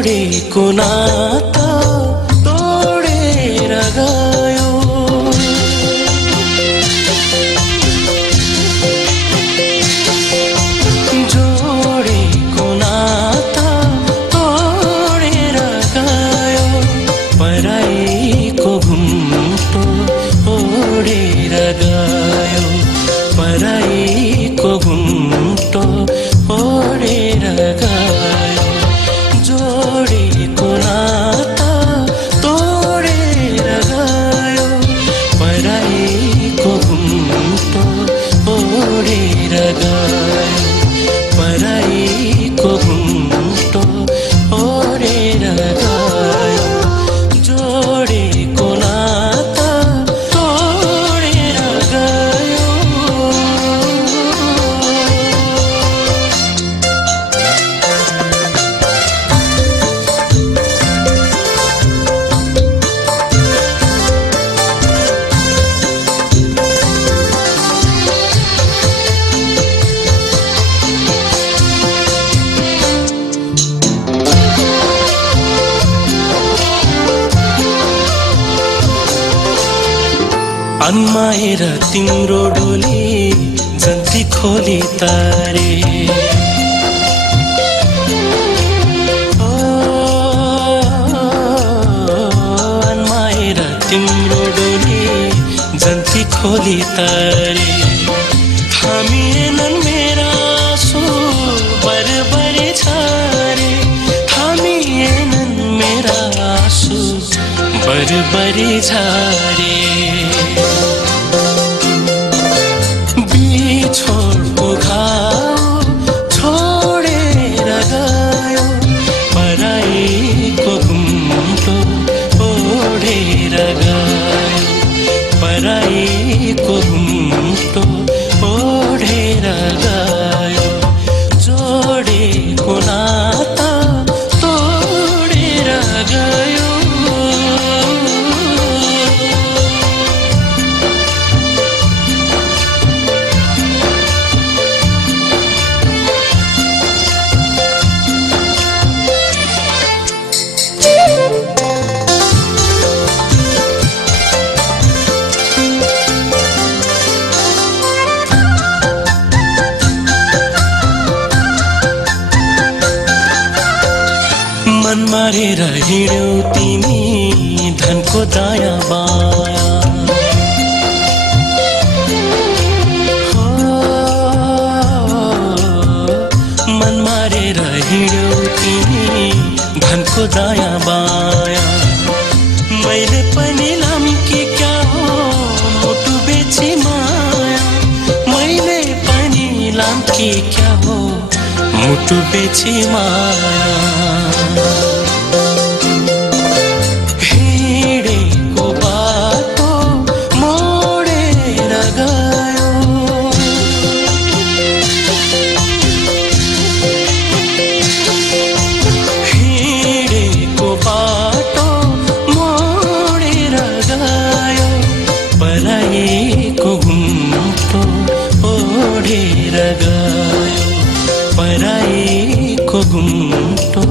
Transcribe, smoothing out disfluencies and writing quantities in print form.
जोडेको नाता तोडेर गयो। जोडेको नाता तोडेर गयो। पराईको घुम्टो ओडेर गयो। पराईको घुम्टो ओडेर गयो। जोडेको नाता तोडेर गयो। पराईको घुम्टो ओडेर गयो। पराईको घुम्टो ओडेर गयो। जोडेको नाता तोडेर गयो। अन्माएर तिम्रो डोली जन्ती खोली तारे। अन्माएर तिम्रो डोली जन्ती खोली तारे। थामिएनन् मेरा आँसु बरबरे छारे। थामिएनन् मेरा आँसु बरबरे छारे। बिछोडको घाउ छोडेर गयो। पराईको घुम्टो ओडेर गयो। पराईको घुम्टो ओडेर गयो। जोडेको नाता तोडेर गयो। मन मारेर हिँड्यौ तिमी धनको दायाँ बायाँ। मन मारेर हिँड्यौ तिमी धनको दायाँ बायाँ। मैले पनि लाम्की क्या हो मुटु बेची माया। मैले पनि लाम्की क्या हो मुटु बेची माया। हिँडेको बाटो मोडेर गयो। हिँडेको बाटो मोडेर गयो। पराईको घुम्टो ओडेर गयो। पराईको घुम्टो